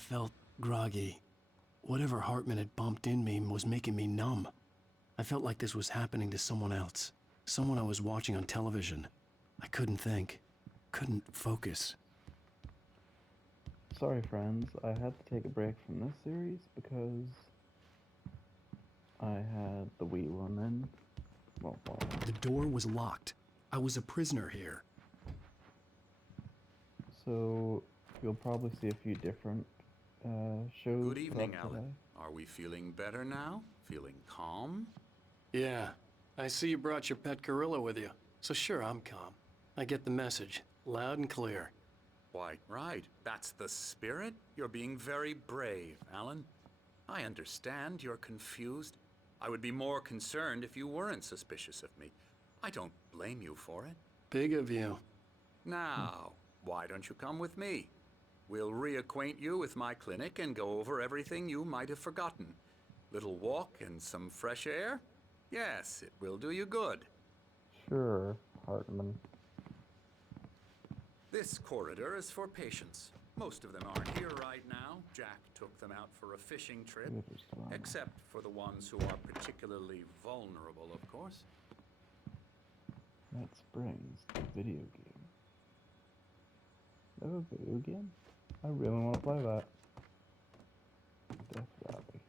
felt groggy. Whatever Hartman had bumped in me was making me numb. I felt like this was happening to someone else. Someone I was watching on television. I couldn't think. Couldn't focus. Sorry, friends. I had to take a break from this series because I had the wee one in. Well, The door was locked. I was a prisoner here. so you'll probably see a few different shows. Good evening, throughout Alan. today. Are we feeling better now? Feeling calm? Yeah. I see you brought your pet gorilla with you. So sure, I'm calm. I get the message. Loud and clear. Why, right. That's the spirit. You're being very brave, Alan. I understand you're confused. I would be more concerned if you weren't suspicious of me. I don't blame you for it. Big of you. Now, why don't you come with me? We'll reacquaint you with my clinic and go over everything you might have forgotten. Little walk and some fresh air? Yes, it will do you good. Sure, Hartman. This corridor is for patients. Most of them aren't here right now. Jack took them out for a fishing trip. Except for the ones who are particularly vulnerable, of course. That brings the video game. Is that a video game? I really want to play that. Death Valley.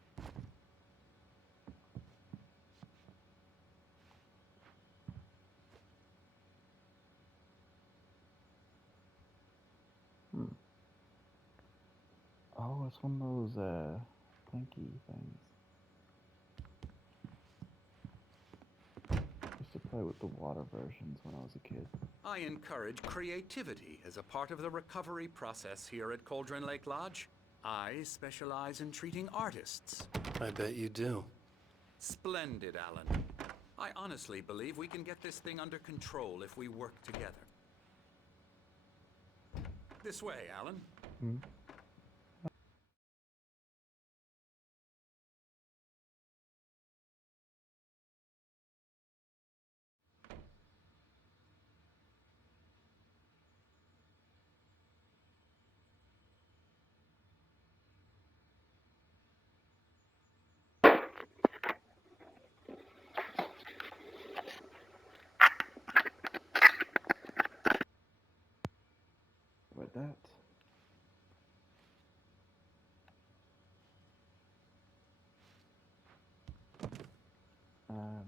Oh, it's one of those blinky things. I used to play with the water versions when I was a kid. I encourage creativity as a part of the recovery process here at Cauldron Lake Lodge. I specialize in treating artists. I bet you do. Splendid, Alan. I honestly believe we can get this thing under control if we work together. This way, Alan. With that.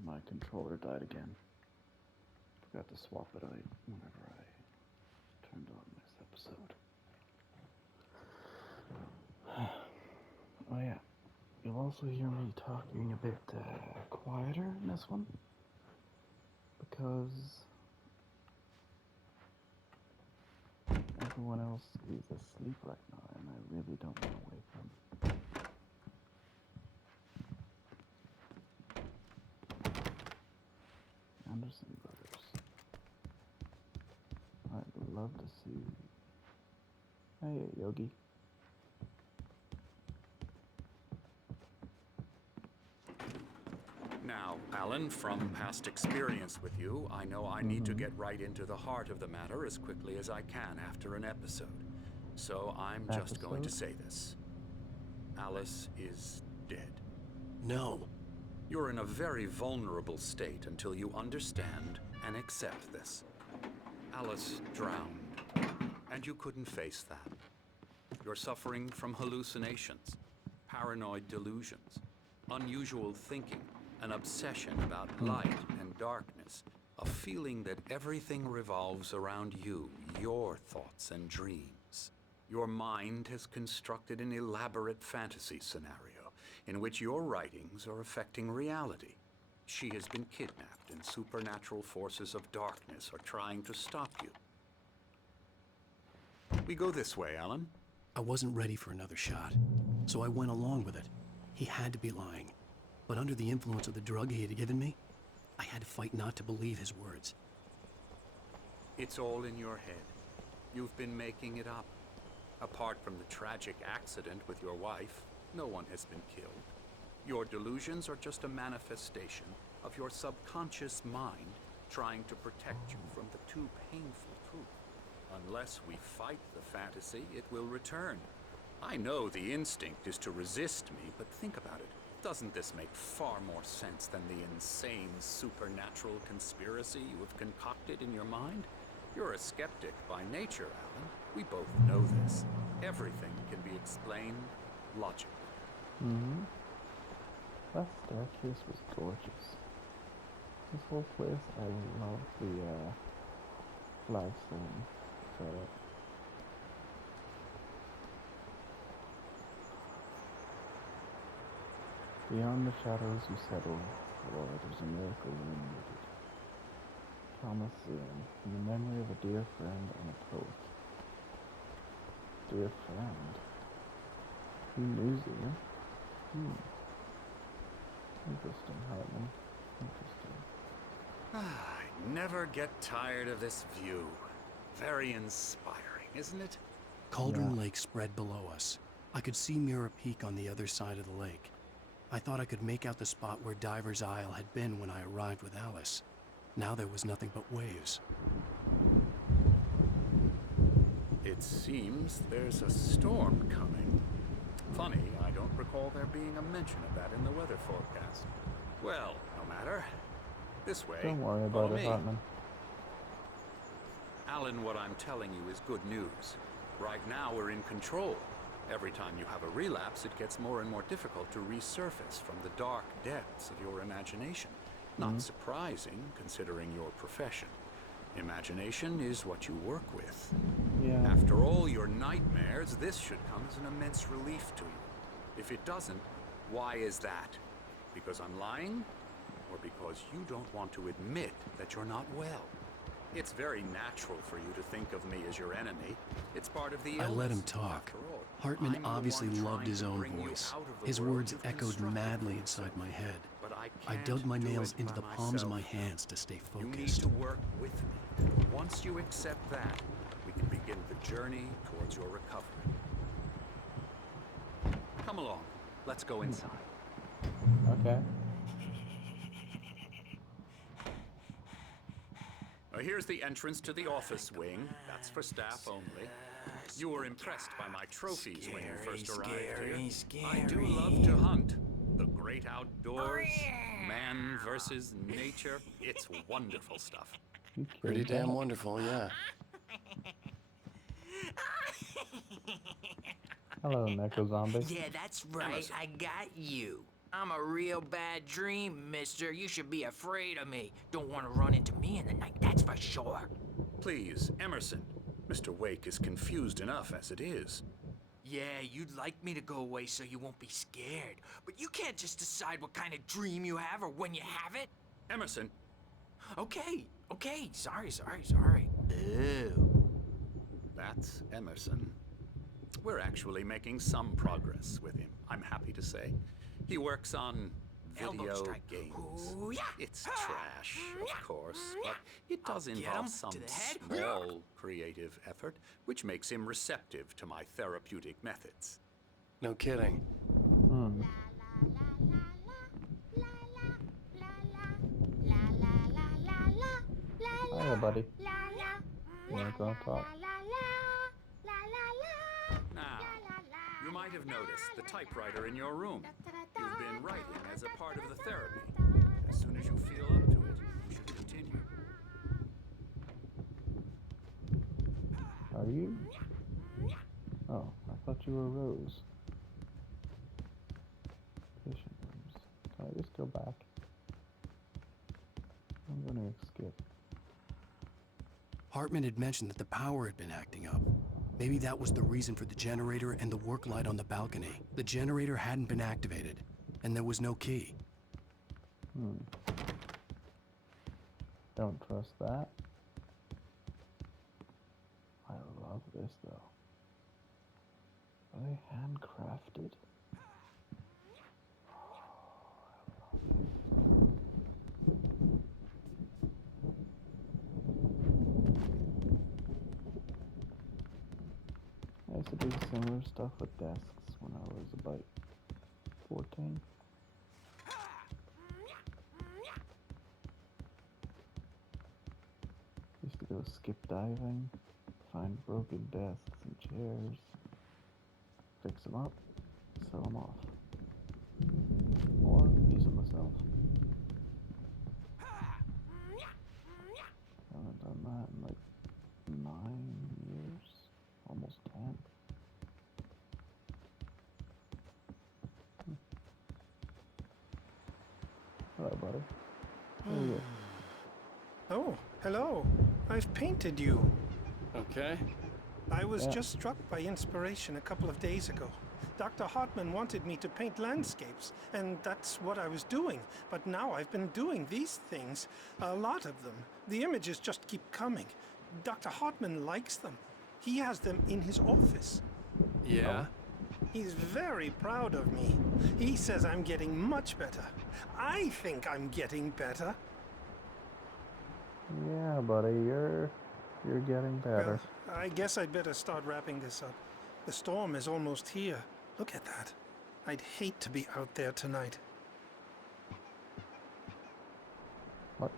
My controller died again. Forgot to swap it out whenever I turned on this episode. Oh yeah, you'll also hear me talking a bit quieter in this one because everyone else is asleep right now and I really don't want to wake them. Anderson Brothers. I'd love to see. Hey, Yogi. Now, Alan, from past experience with you, I know I need to get right into the heart of the matter as quickly as I can after an episode. So I'm just going to say this. Alice is dead. No. You're in a very vulnerable state until you understand and accept this. Alice drowned, and you couldn't face that. You're suffering from hallucinations, paranoid delusions, unusual thinking, an obsession about light and darkness, a feeling that everything revolves around you, your thoughts and dreams. Your mind has constructed an elaborate fantasy scenario in which your writings are affecting reality. She has been kidnapped and supernatural forces of darkness are trying to stop you. We go this way, Alan. I wasn't ready for another shot, so I went along with it. He had to be lying. But under the influence of the drug he had given me, I had to fight not to believe his words. It's all in your head. You've been making it up. Apart from the tragic accident with your wife, no one has been killed. Your delusions are just a manifestation of your subconscious mind trying to protect you from the too painful truth. Unless we fight the fantasy, it will return. I know the instinct is to resist me, but think about it. Doesn't this make far more sense than the insane supernatural conspiracy you have concocted in your mind? You're a skeptic by nature, Alan. We both know this. Everything can be explained logically. Mm-hmm. That staircase was gorgeous. This whole place, I love the flagstone setup. Beyond the shadows you settle, Lord, there's a miracle illuminated. Thomas Zinn, in the memory of a dear friend and a poet. Dear friend? He knew Zinn? Interesting, Hartman. Interesting. I never get tired of this view. Very inspiring, isn't it? Cauldron Lake spread below us. I could see Mirror Peak on the other side of the lake. I thought I could make out the spot where Diver's Isle had been when I arrived with Alice. Now there was nothing but waves. It seems there's a storm coming. Funny, I don't recall there being a mention of that in the weather forecast. Well, no matter. This way. Don't worry follow about it, me. Hartman. Alan, what I'm telling you is good news. Right now we're in control. Every time you have a relapse, it gets more and more difficult to resurface from the dark depths of your imagination. Not surprising, considering your profession. Imagination is what you work with. Yeah. After all your nightmares, this should come as an immense relief to you. If it doesn't, why is that? Because I'm lying? Or because you don't want to admit that you're not well? It's very natural for you to think of me as your enemy. It's part of the illness. I let him talk. After all, Hartman I'm the obviously one loved trying his to own bring you voice. out of the His world words you've echoed constructed madly for inside yourself. my head. But I I can't dug my do nails it into by the palms of my myself. hands to stay You need focused. to work with me. Once you accept that, we can begin the journey towards your recovery. Come along. Let's go inside. Okay. Here's the entrance to the office wing. That's for staff only. You were impressed by my trophies when you first arrived here. I do love to hunt. The great outdoors, man versus nature. It's wonderful stuff. You Pretty killed damn that? wonderful, yeah. Hello, Neko Zombie. Yeah, that's right. Emerson. I got you. I'm a real bad dream, mister. You should be afraid of me. Don't want to run into me in the night, that's for sure. Please, Emerson. Mr. Wake is confused enough as it is. Yeah, you'd like me to go away so you won't be scared. But you can't just decide what kind of dream you have or when you have it. Emerson, Okay. Sorry. Ew. that's Emerson. We're actually making some progress with him, I'm happy to say. He works on Elbow video strike. games. Ooh, yeah. It's trash, of course, but it does Get involve him some to the head. small creative effort, which makes him receptive to my therapeutic methods. No kidding. Hiya, buddy. You wanna go and talk? Now, you might have noticed the typewriter in your room. You've been writing as a part of the therapy. As soon as you feel up to it, you should continue. Are you? Oh, I thought you were Rose. Patient rooms. Can I just go back? I'm gonna skip. Hartman had mentioned that the power had been acting up. Maybe that was the reason for the generator and the work light on the balcony. The generator hadn't been activated, and there was no key. Don't trust that. I love this though. Are they handcrafted? I used to do similar stuff with desks when I was about 14. Used to go skip diving, find broken desks and chairs, fix them up, sell them off, or use them myself. I haven't done that in like 9 years, almost 10. Hello, buddy. How are you? Oh, hello. I've painted you. Okay. I was Yeah. just struck by inspiration a couple of days ago. Dr. Hartman wanted me to paint landscapes, and that's what I was doing. But now I've been doing these things, a lot of them. The images just keep coming. Dr. Hartman likes them. He has them in his office. Yeah? He's very proud of me. He says I'm getting much better. I think I'm getting better. Yeah, buddy, you're getting better. Well, I guess I'd better start wrapping this up. The storm is almost here. Look at that. I'd hate to be out there tonight. What?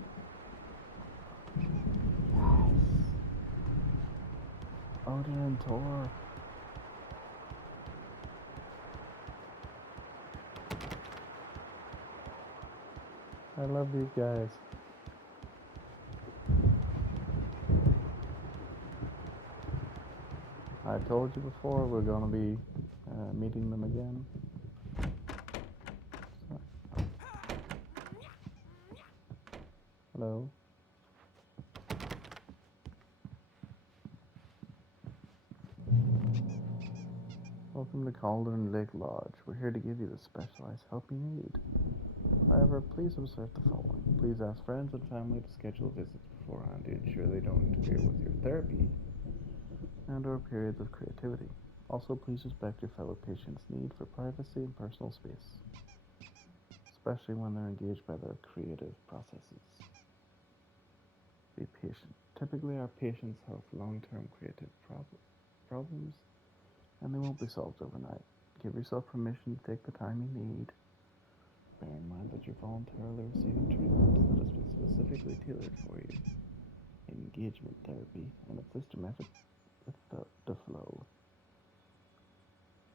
Odin and Thor. I love these guys. I told you before we're gonna be meeting them again. So. Hello. Welcome to Cauldron Lake Lodge. We're here to give you the specialized help you need. However, please observe the following. Please ask friends and family to schedule visits beforehand to ensure they don't interfere with your therapy and/or periods of creativity. Also, please respect your fellow patients' need for privacy and personal space, especially when they're engaged by their creative processes. Be patient. Typically, our patients have long-term creative problems, and they won't be solved overnight. Give yourself permission to take the time you need. Bear in mind that you're voluntarily receiving treatment that has been specifically tailored for you. Engagement therapy and a systematic with the flow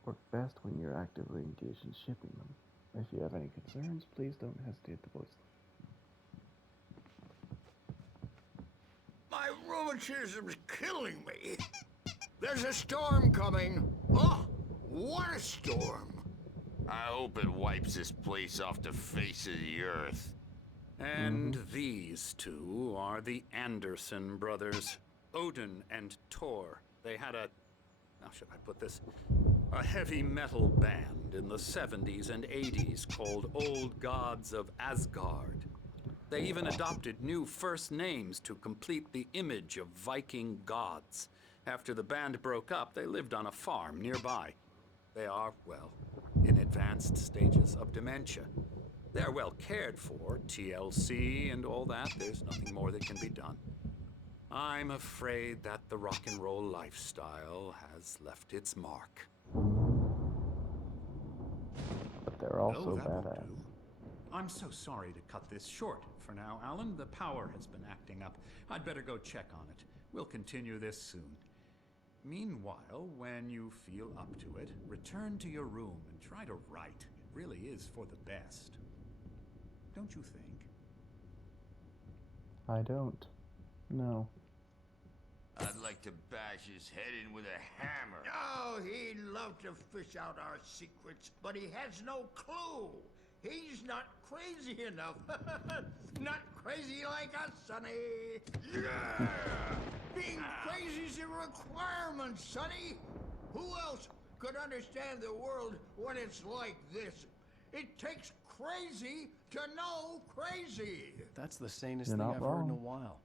work best when you're actively engaged in shipping them. If you have any concerns, please don't hesitate to voice them. My rheumatism's killing me. There's a storm coming. Oh, what a storm. I hope it wipes this place off the face of the earth. And these two are the Anderson brothers, Odin and Thor. They had how should I put this? A heavy metal band in the 70s and 80s called Old Gods of Asgard. They even adopted new first names to complete the image of Viking gods. After the band broke up, they lived on a farm nearby. They are, well, in advanced stages of dementia. They're well cared for, TLC and all that. There's nothing more that can be done. I'm afraid that the rock and roll lifestyle has left its mark. But they're also that won't badass. do. I'm so sorry to cut this short for now, Alan. The power has been acting up. I'd better go check on it. We'll continue this soon. Meanwhile, when you feel up to it, return to your room and try to write. It really is for the best. Don't you think? I don't. No. I'd like to bash his head in with a hammer. Oh, he'd love to fish out our secrets, but he has no clue. He's not crazy enough. Not crazy like us, Sonny. Yeah! Being crazy's a requirement, Sonny. Who else could understand the world when it's like this? It takes crazy to know crazy. That's the sanest You're thing not I've heard in a wrong. while.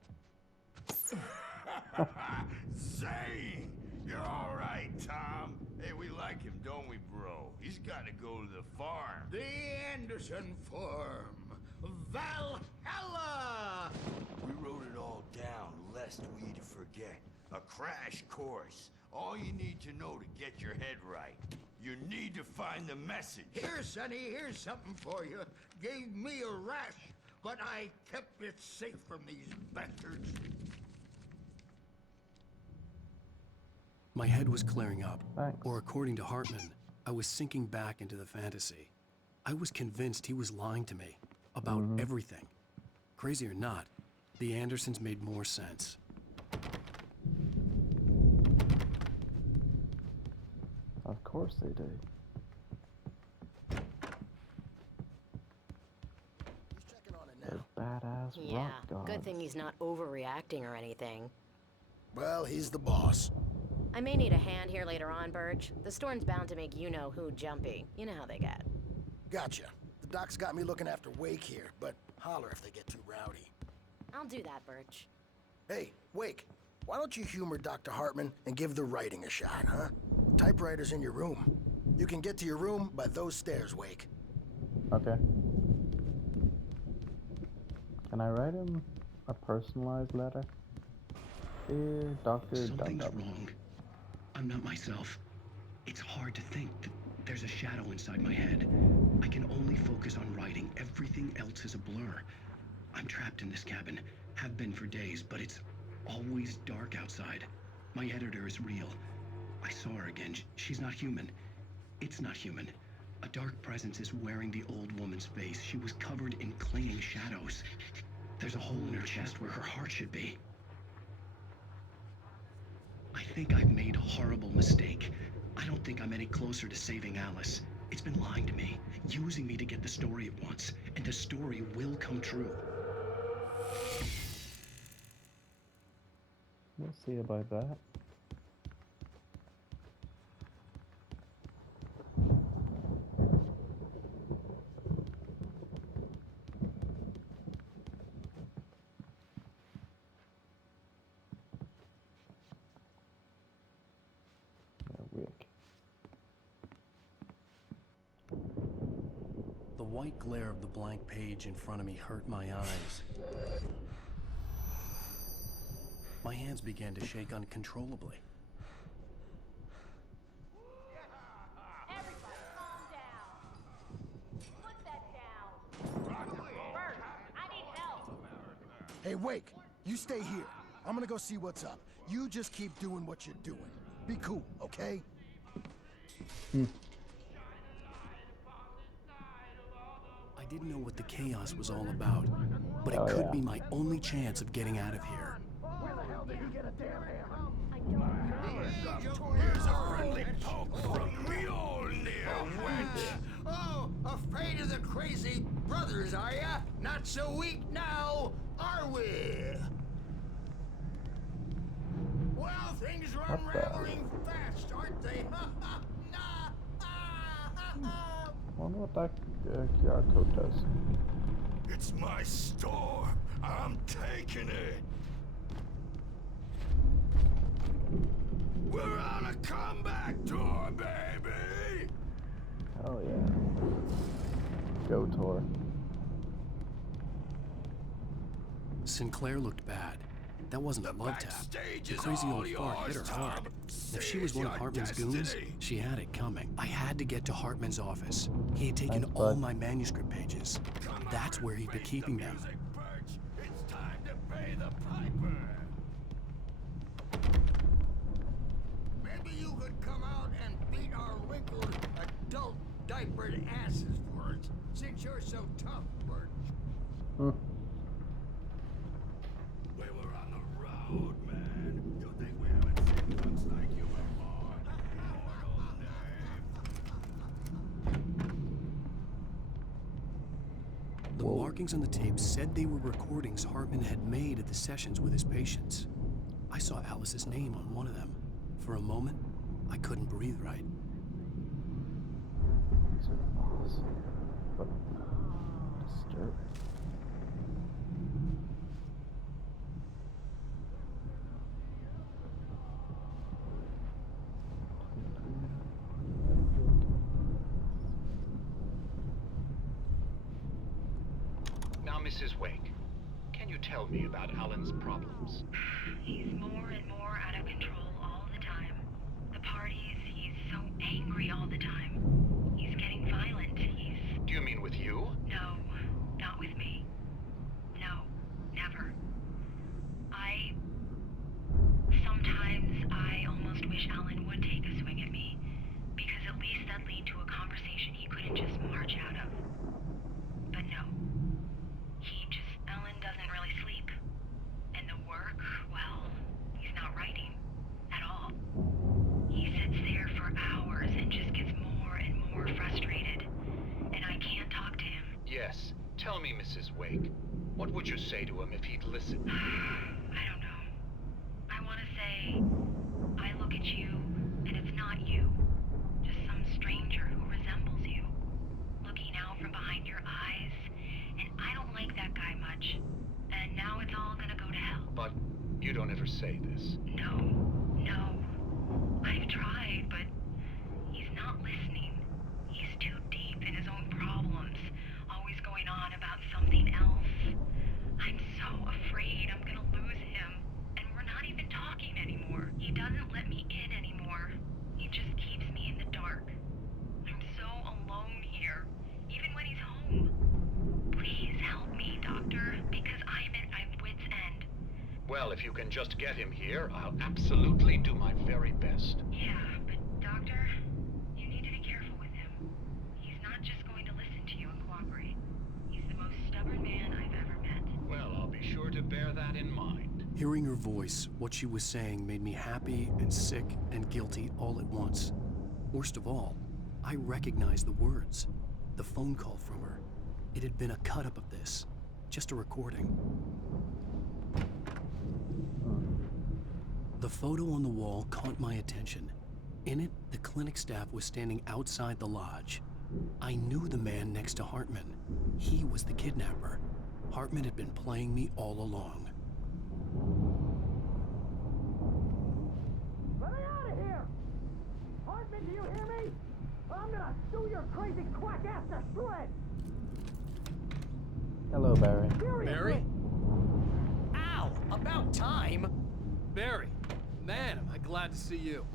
Zane! You're all right, Tom. Hey, we like him, don't we, bro? He's got to go to the farm. The Anderson Farm. Valhalla! We wrote it all down, lest we'd forget. A crash course. All you need to know to get your head right. You need to find the message. Here, Sonny, here's something for you. Gave me a rash, but I kept it safe from these bastards. My head was clearing up. Thanks. Or according to Hartman, I was sinking back into the fantasy. I was convinced he was lying to me about everything. Crazy or not, the Andersons made more sense. Of course they did. They're badass Yeah, rock gods. good thing he's not overreacting or anything. Well, he's the boss. I may need a hand here later on, Birch. The storm's bound to make you-know-who jumpy. You know how they get. Gotcha. The doc's got me looking after Wake here, but holler if they get too rowdy. I'll do that, Birch. Hey, Wake, why don't you humor Dr. Hartman and give the writing a shot, huh? Typewriter's in your room. You can get to your room by those stairs, Wake. Okay. Can I write him a personalized letter? Dear Dr. Something's Dum-Dum. wrong. I'm not myself. It's hard to think that there's a shadow inside my head. I can only focus on writing. Everything else is a blur. I'm trapped in this cabin. Have been for days, but it's always dark outside. My editor is real. I saw her again. She's not human. It's not human. A dark presence is wearing the old woman's face. She was covered in clinging shadows. There's a hole in her chest where her heart should be. I think I've made a horrible mistake. I don't think I'm any closer to saving Alice. It's been lying to me, using me to get the story it wants, and the story will come true. We'll see about that. Wick. The white glare of the blank page in front of me hurt my eyes. My hands began to shake uncontrollably. Everybody calm down. Put that down. Bert, I need help. Hey, Wake, you stay here. I'm gonna go see what's up. You just keep doing what you're doing. Be cool, okay? I didn't know what the chaos was all about, but it Oh, could yeah. be my only chance of getting out of here. Where the hell did he get a damn hammer? Here's a friendly poke from Mjolnir, wench. Oh, afraid of the crazy brothers, are ya? Not so weak now, are we? Well, things are unraveling fast, aren't they? I wonder what that QR code does. It's my store. I'm taking it. We're on a comeback tour, baby. Hell yeah. Go tour. Sinclair looked bad. That wasn't a love tap. Backstage The is crazy all old fart hit her yours, hard. Tom. If she was one of Your Hartman's goons, destiny. she had it coming. I had to get to Hartman's office. He had taken Thanks, all bud. my manuscript pages. Come That's on, where he'd been face keeping the them. music, Birch. It's time to pay the piper. Maybe you could come out and beat our wrinkled, adult, diapered asses for us, since you're so tough, Birch. We were on the road, man. You think we haven't seen punks like you before? Mortal Dave. The markings on the tape said they were recordings Hartman had made at the sessions with his patients. I saw Alice's name on one of them. For a moment, I couldn't breathe right. These are awesome, but disturbing. Now, Mrs. Wake, can you tell me about Alan's problems? He's more and more out of control all the time. The parties, he's so angry all the time. He's getting violent. Do you mean with you? No, not with me. No, never. Sometimes I almost wish Alan would take a swing at me, because at least that leads Wake? What would you say to him if he'd listen? I don't know. I want to say, I look at you, and it's not you. Just some stranger who resembles you. Looking out from behind your eyes, and I don't like that guy much. And now it's all gonna go to hell. But you don't ever say this. No. I've tried, but he's not listening. He's too deep in his own problems, always going on about something else. I'm so afraid I'm gonna lose him, and we're not even talking anymore. He doesn't let me in anymore. He just keeps me in the dark. I'm so alone here, even when he's home. Please help me, Doctor, because I'm at my wit's end. Well, if you can just get him here, I'll absolutely do my very best. Yeah, but Doctor, you need to be careful with him. He's not just going to listen to you and cooperate. He's the most stubborn man I've ever met. Well, I'll be sure to bear that in mind. Hearing her voice, what she was saying made me happy and sick and guilty all at once. Worst of all, I recognized the words. The phone call from her. It had been a cut-up of this. Just a recording. The photo on the wall caught my attention. In it, the clinic staff was standing outside the lodge. I knew the man next to Hartman. He was the kidnapper. Hartman had been playing me all along. Let me out of here! Hartman, do you hear me? I'm gonna sew your crazy quack ass to shreds! Hello, Barry. Barry? Ow! About time! Barry, man, am I glad to see you.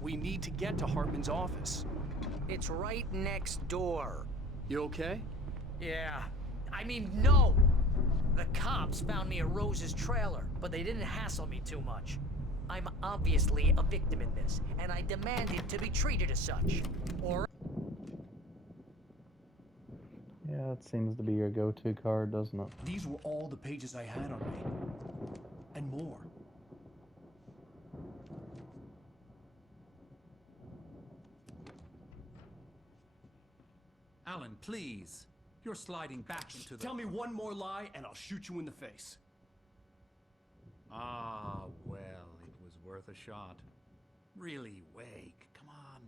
We need to get to Hartman's office. It's right next door. You okay? Yeah. I mean, no! The cops found me at Rose's trailer, but they didn't hassle me too much. I'm obviously a victim in this, and I demanded to be treated as such. Or... Yeah, that seems to be your go-to card, doesn't it? These were all the pages I had on me. And more. Alan, please. You're sliding back into the... Tell me one more lie and I'll shoot you in the face. Ah, well, it was worth a shot. Really, Wake, come on.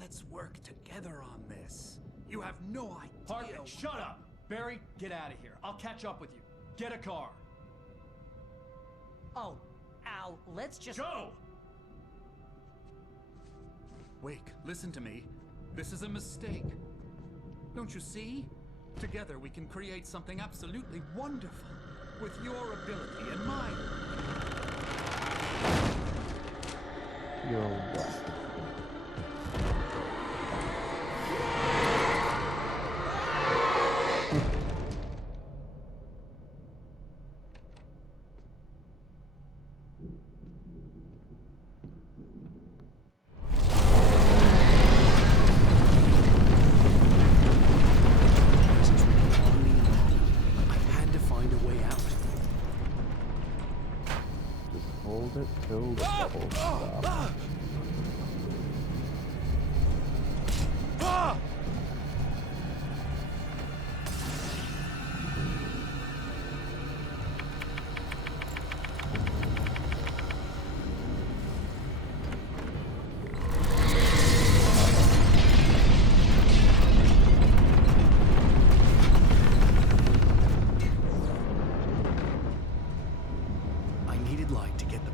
Let's work together on this. You have no idea... Hartman, shut up! Barry, get out of here. I'll catch up with you. Get a car. Oh, Al, let's just... Go! Wake, listen to me. This is a mistake. Don't you see? Together we can create something absolutely wonderful. With your ability and mine. Your what? Hold it till the bubbles stop.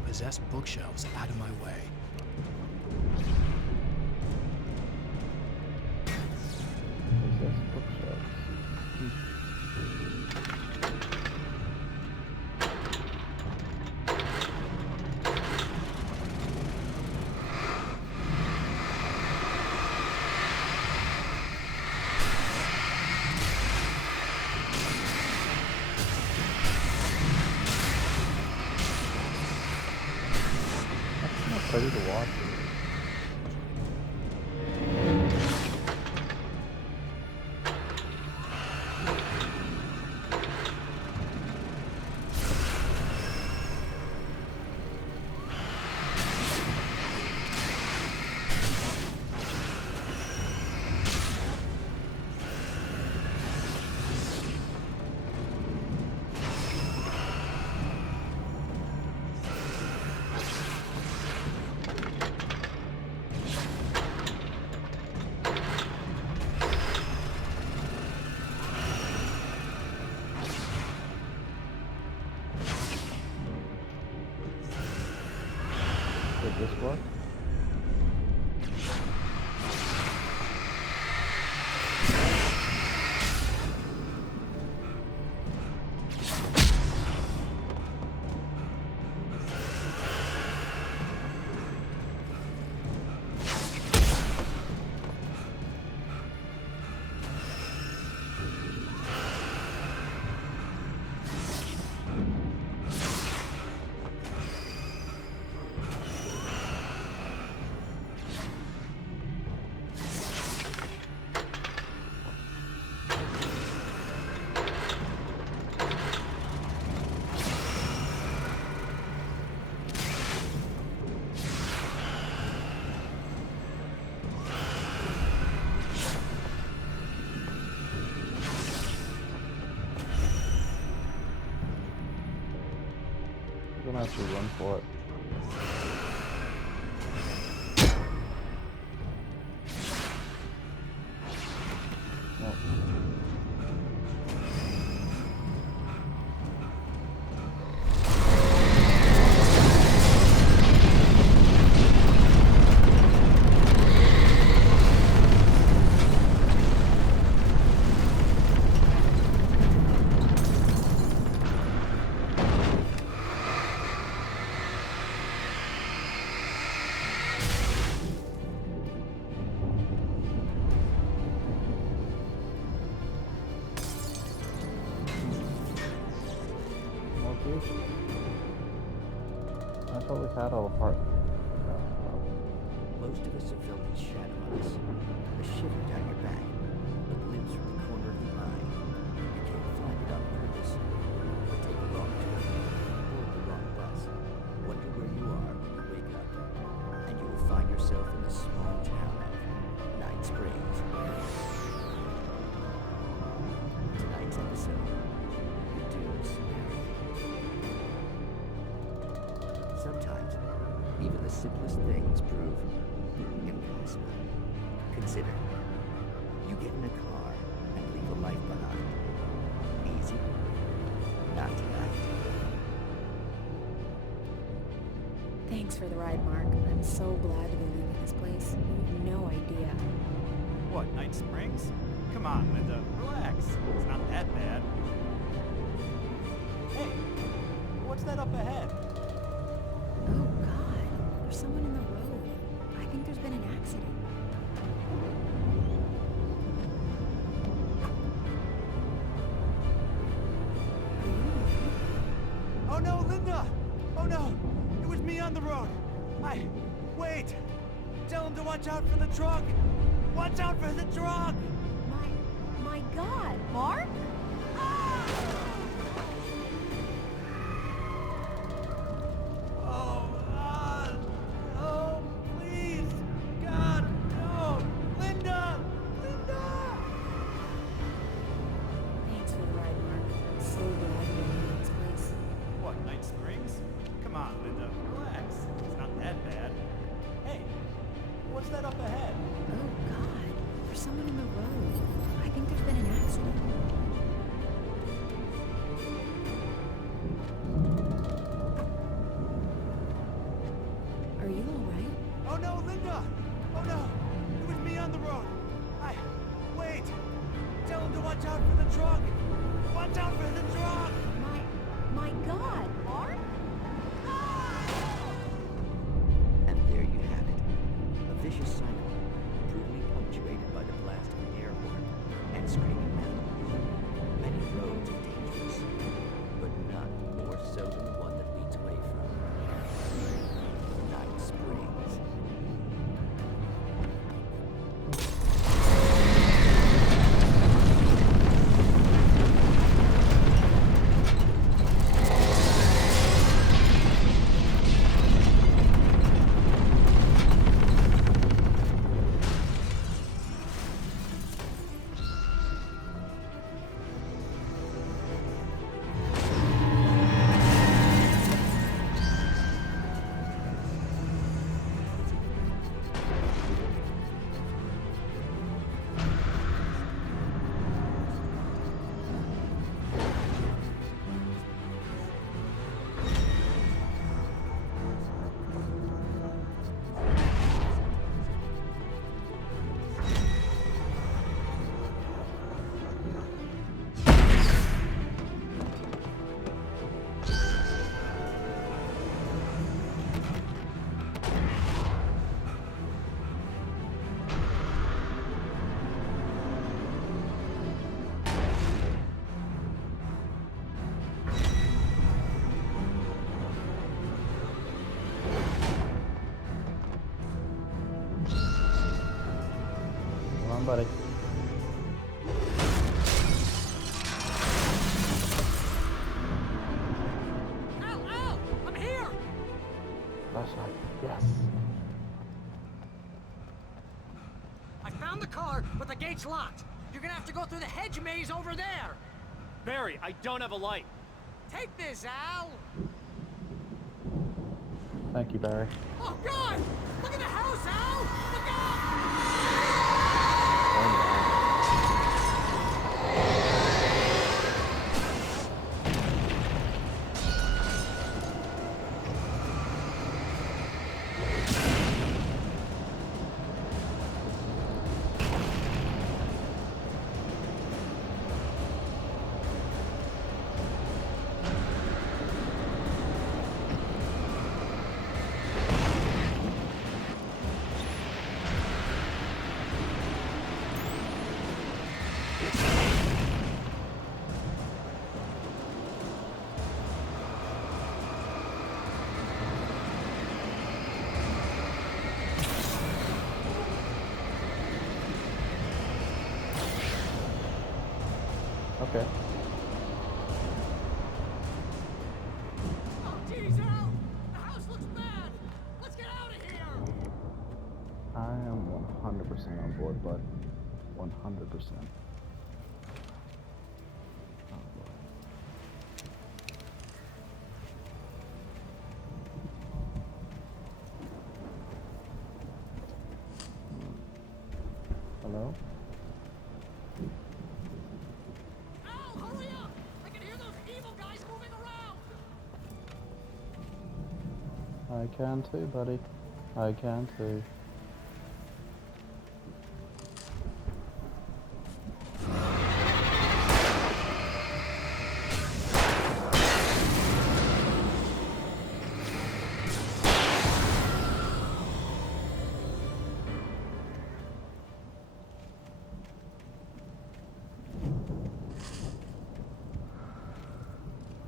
Possessed bookshelves out of my way. Possessed bookshelves. Ready to watch it. actually run for it. Nope. I thought we had all the parts. Most of us have felt its shadow on us. A shiver down your back, a glimpse from the corner of the eye. You can't find it on purpose, but take a wrong turn, board the wrong bus, wonder where you are when you wake up, and you will find yourself in the small town of Night Springs. Tonight's episode, the Dune Scenario. Sometimes, even the simplest things prove impossible. Consider, you get in a car and leave a life behind. Easy? Not tonight. Thanks for the ride, Mark. I'm so glad to be leaving this place. You have no idea. What, Night Springs? Come on, Linda, relax. It's not that bad. Hey, what's that up ahead? Oh, God. There's someone in the road. I think there's been an accident. Oh no, Linda! Oh no! It was me on the road! Wait! Tell him to watch out for the truck! Watch out for the truck! My God, Mark? Oh, please! God, no! Linda! Linda! Thanks for the ride, Mark. I'm so glad to be leaving this place. What, Night Springs? Come on, Linda, relax. It's not that bad. Hey, what's that up ahead? Oh, God. There's someone in the road. I think there's been an accident. Are you alright? Oh no, Linda! Oh no! It was me on the road! Wait! Tell him to watch out for the truck! Watch out for the truck! My God, Mark? And there you have it. A vicious cycle, brutally punctuated by the blast of an air horn and screaming metal. Many roads are dangerous, but none more so than the one that leads away from Night Springs. Come on, buddy. Al! I'm here! Flashlight. Yes. I found the car, but the gate's locked. You're gonna have to go through the hedge maze over there. Barry, I don't have a light. Take this, Al! Thank you, Barry. Oh, God! Look at the house, Al! Look out! Okay. Oh, geez, Al! The house looks bad! Let's get out of here! I am 100% on board, bud. 100%. Hello? Al, hurry up! I can hear those evil guys moving around! I can too, buddy. I can too.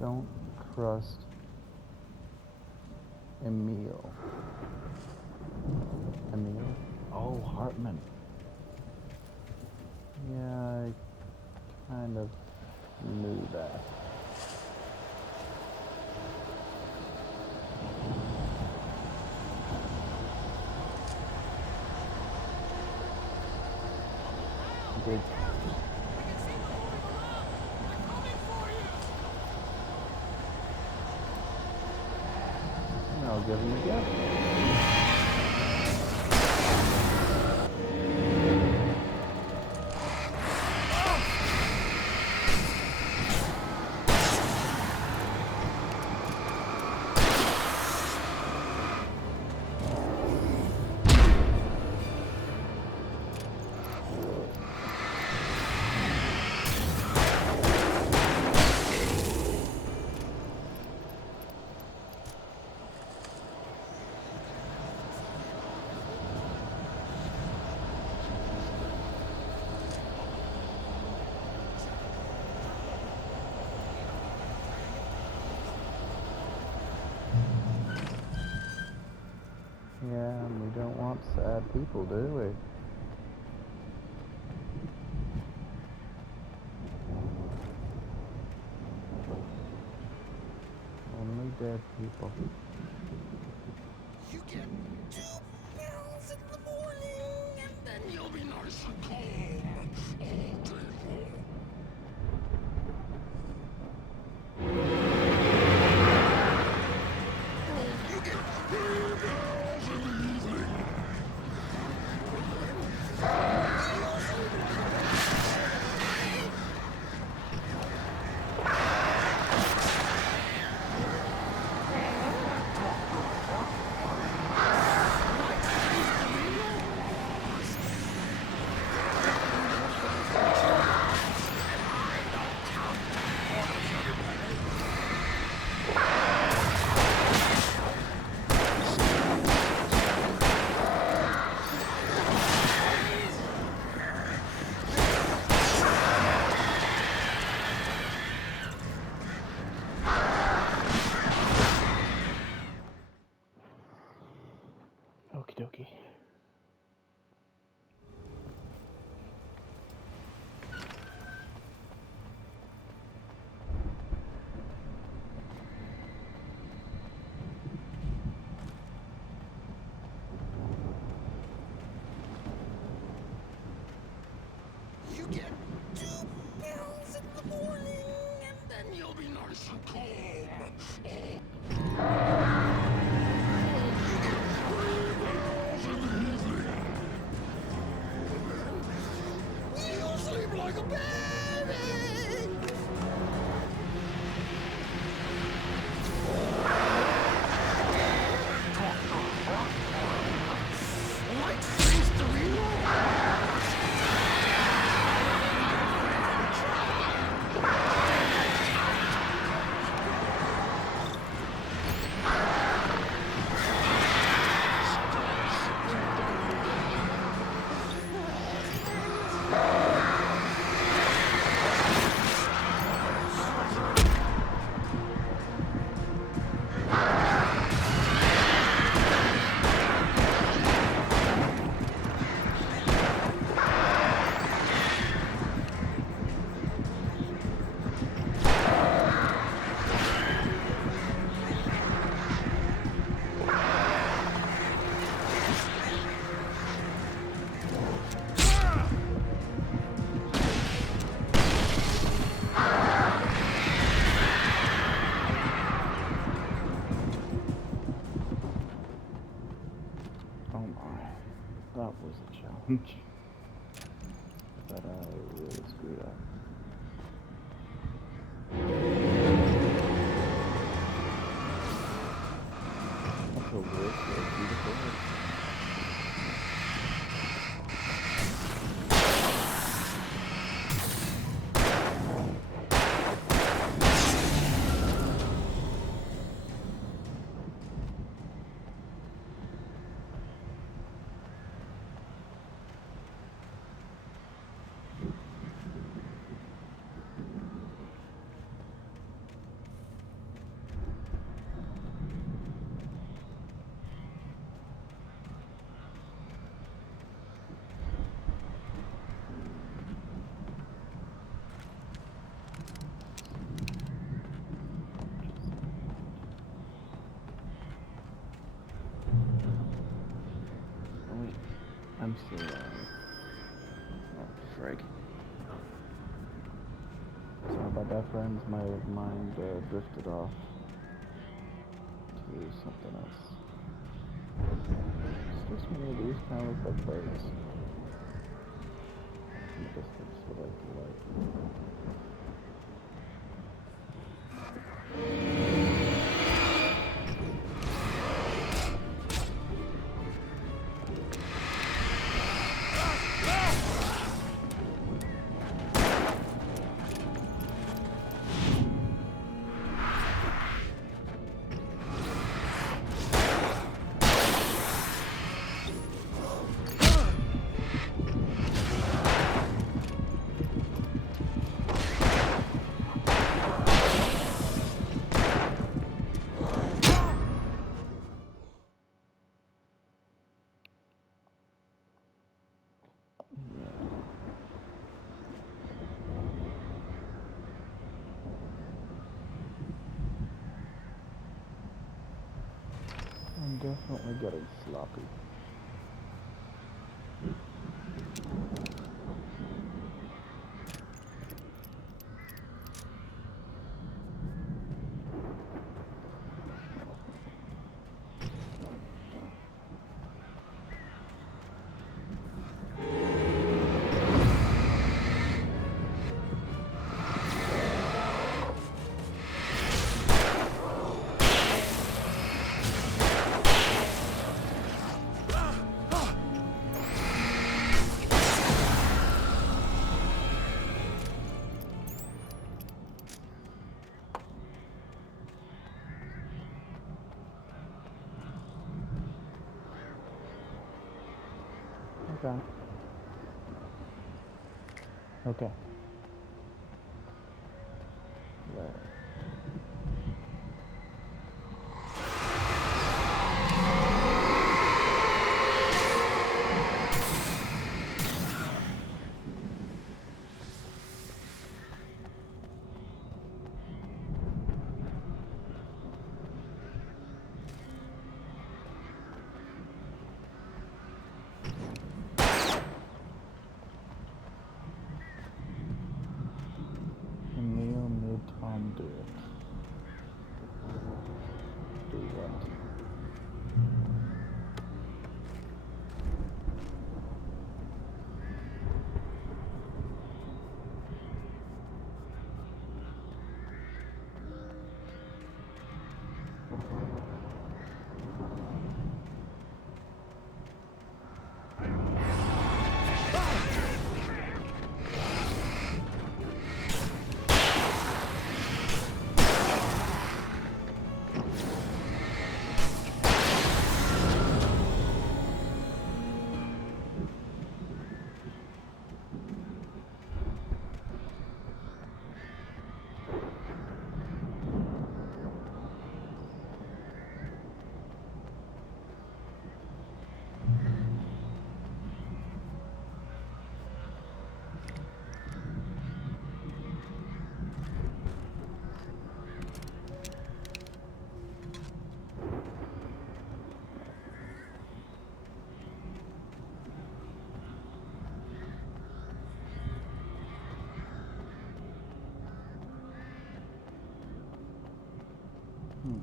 Don't trust Emil. Emil? Oh, Hartman. Yeah, I kind of knew that. Did I'll give him a gift. Yeah, and we don't want sad people, do we? Only dead people. You get 2 pills in the morning, and then you'll be nice and calm all day long. You get 3 pills in the evening. Okie dokie. You get 2 pills in the morning, and then you'll be nice and calm all baby! Like things to Oh my, that was a challenge that I really screwed up. That's a weird, so beautiful. Wait, I'm still oh, frig. Sorry about that, friends. My mind drifted off to something else. It's just many of these kind of look like birds. From a distance with like the light. I'm definitely getting sloppy. Okay. Okay. Right. Neo mid Tom dude. Need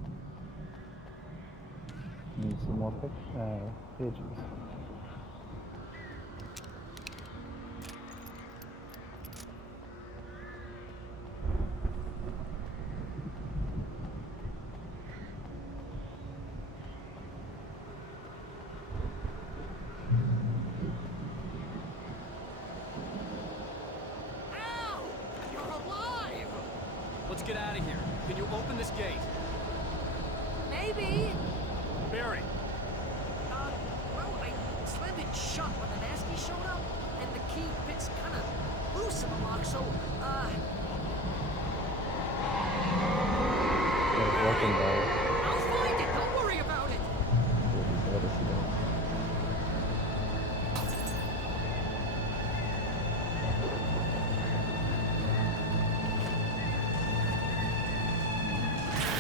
some more pages. Al! You're alive! Let's get out of here. Can you open this gate? Maybe. Barry! Well, I slammed it shut when the nasty showed up, and the key fits kind of loose in the lock, so, Welcome back. I'll find it. Don't worry about it. What is it?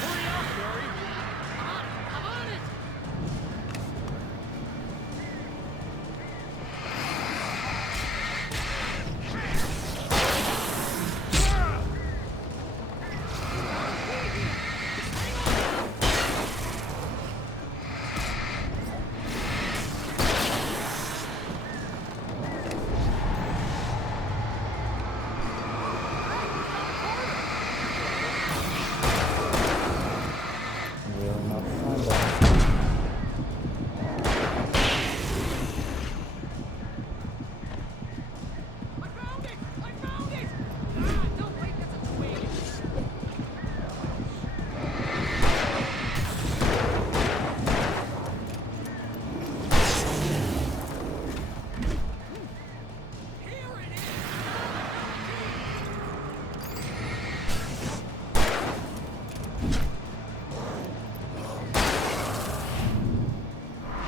Hurry up, Barry. I'm on it. Will not find that. I found it! I found it! Ah, don't wait, that's a twig. Here it is!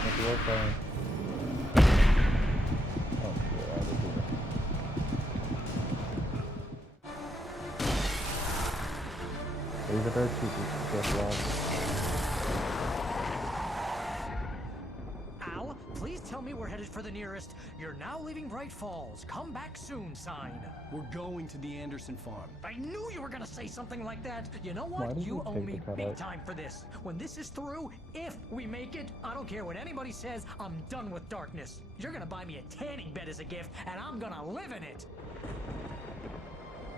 Let's work on. Oh, get out of here. These are very cheeky. Just lost. Al, please tell me we're headed for the nearest "You're now leaving Bright Falls. Come back soon" sign. We're going to the Anderson farm. I knew you were gonna say something like that. You know Why what? did You you owe take me the big cutout? time for this. When this is through, if we make it, I don't care what anybody says, I'm done with darkness. You're gonna buy me a tanning bed as a gift, and I'm gonna live in it.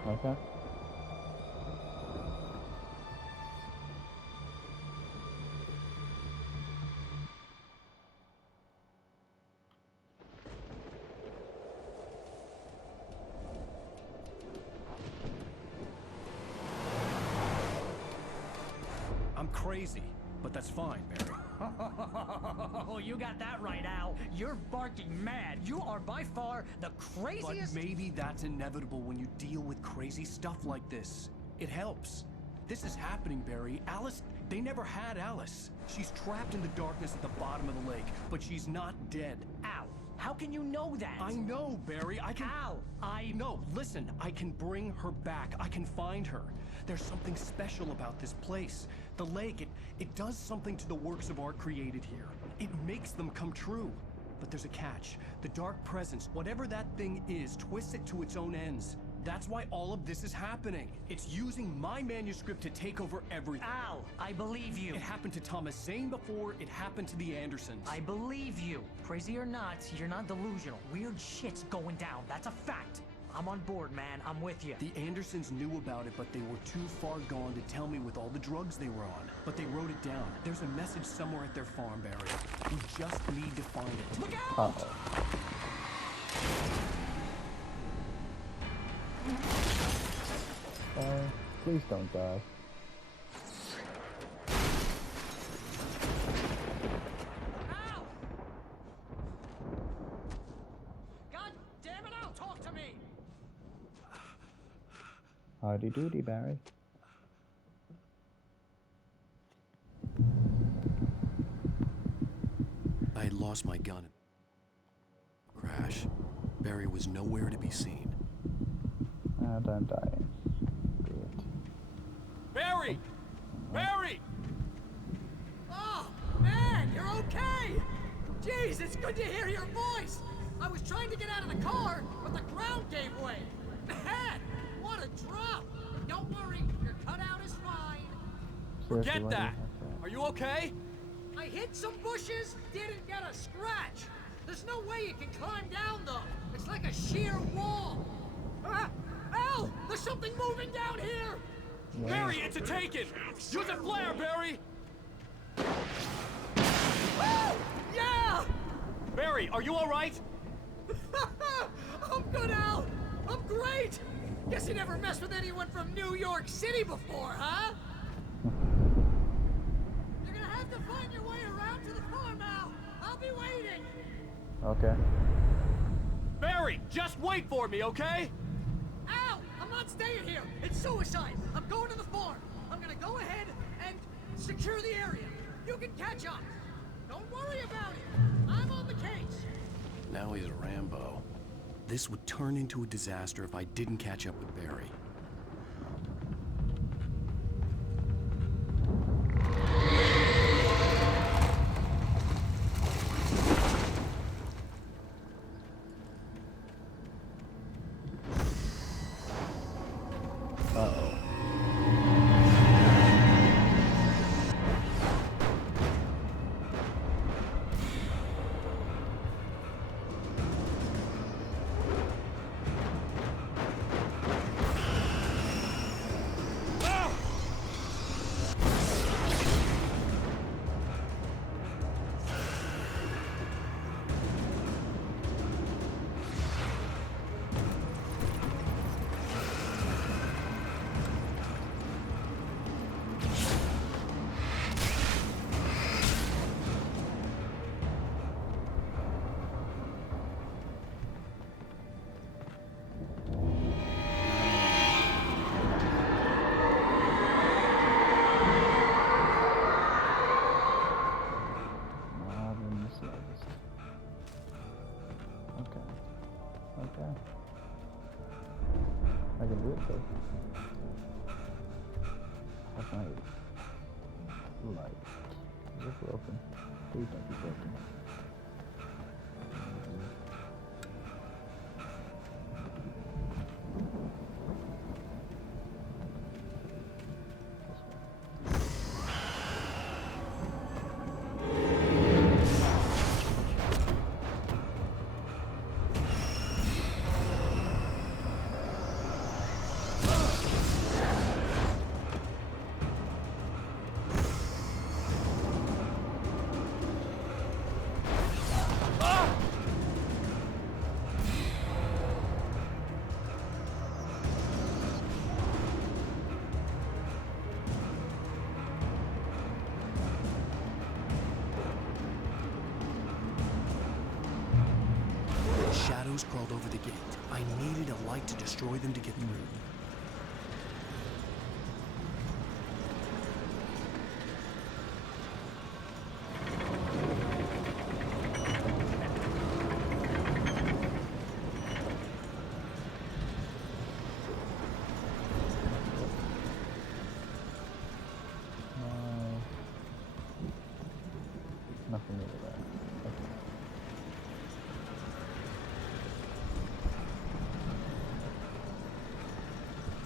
Okay. I'm crazy, but that's fine, Barry. Oh, you got that right, Al. You're barking mad. You are by far the But craziest. maybe that's inevitable when you deal with crazy stuff like this. It helps. This is happening, Barry. Alice, they never had Alice. She's trapped in the darkness at the bottom of the lake, but she's not dead. Al, how can you know that? I know, Barry. I can... Al, No, listen. I can bring her back. I can find her. There's something special about this place. The lake, it does something to the works of art created here. It makes them come true. But there's a catch. The dark presence, whatever that thing is, twists it to its own ends. That's why all of this is happening. It's using my manuscript to take over everything. Al, I believe you. It happened to Thomas Zane before, it happened to the Andersons. I believe you. Crazy or not, you're not delusional. Weird shit's going down. That's a fact. I'm on board, man. I'm with you. The Andersons knew about it, but they were too far gone to tell me with all the drugs they were on. But they wrote it down. There's a message somewhere at their farm, Barry. We just need to find it. Look out! Please don't die. Al! God damn it, Al, talk to me! Howdy doody, Barry. I had lost my gun. Crash. Barry was nowhere to be seen. And I'm dying. Good. Barry! Barry! Oh, man, you're okay! Jeez, it's good to hear your voice! I was trying to get out of the car, but the ground gave way. Man, what a drop! Don't worry, your cutout is fine. Seriously, Forget why do you that. have that? Are you okay? I hit some bushes, didn't get a scratch. There's no way you can climb down, though. It's like a sheer wall. Ah! Al! There's something moving down here! Yeah. Barry, it's a taken! Use a flare, Barry! Oh! Yeah! Barry, are you alright? I'm good, Al! I'm great! Guess you never messed with anyone from New York City before, huh? You're gonna have to find your way around to the farm, Al! I'll be waiting! Okay. Barry, just wait for me, okay? Al! I'm not staying here! It's suicide! I'm going to the farm! I'm gonna go ahead and secure the area. You can catch up. Don't worry about it. I'm on the case. Now he's a Rambo. This would turn into a disaster if I didn't catch up with Barry. Uh-oh. Not in the slightest. Okay. Okay. I can do it though. Have my light. Is it broken? Please don't be broken. Shadows crawled over the gate. I needed a light to destroy them to get through. Nothing over there. Okay.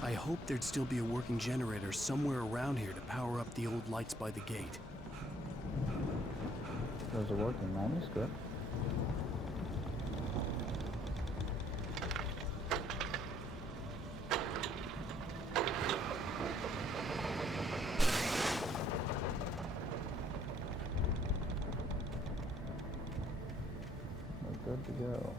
I hoped there'd still be a working generator somewhere around here to power up the old lights by the gate. There's a working manuscript. We're good to go.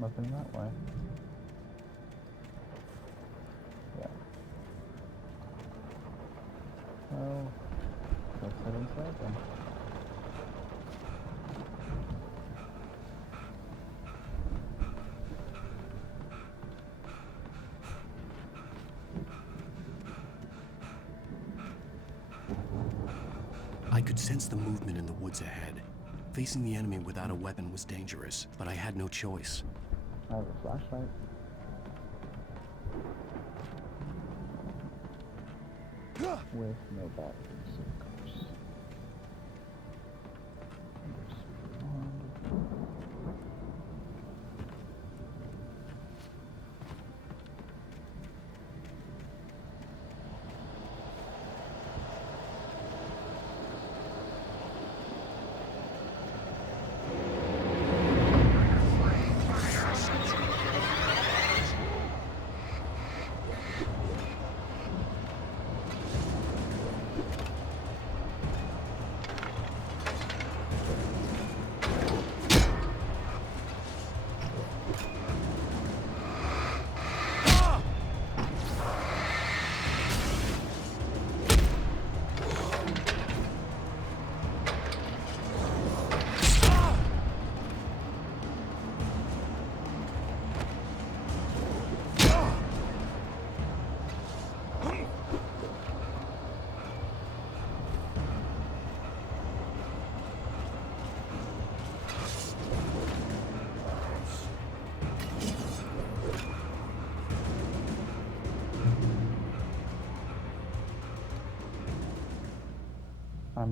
Nothing that way. Yeah. Well, let's head inside then. I could sense the movement in the woods ahead. Facing the enemy without a weapon was dangerous, but I had no choice. I have a flashlight. With no batteries, of course.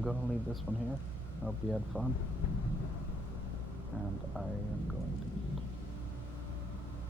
gonna leave this one here. I hope you had fun. And I am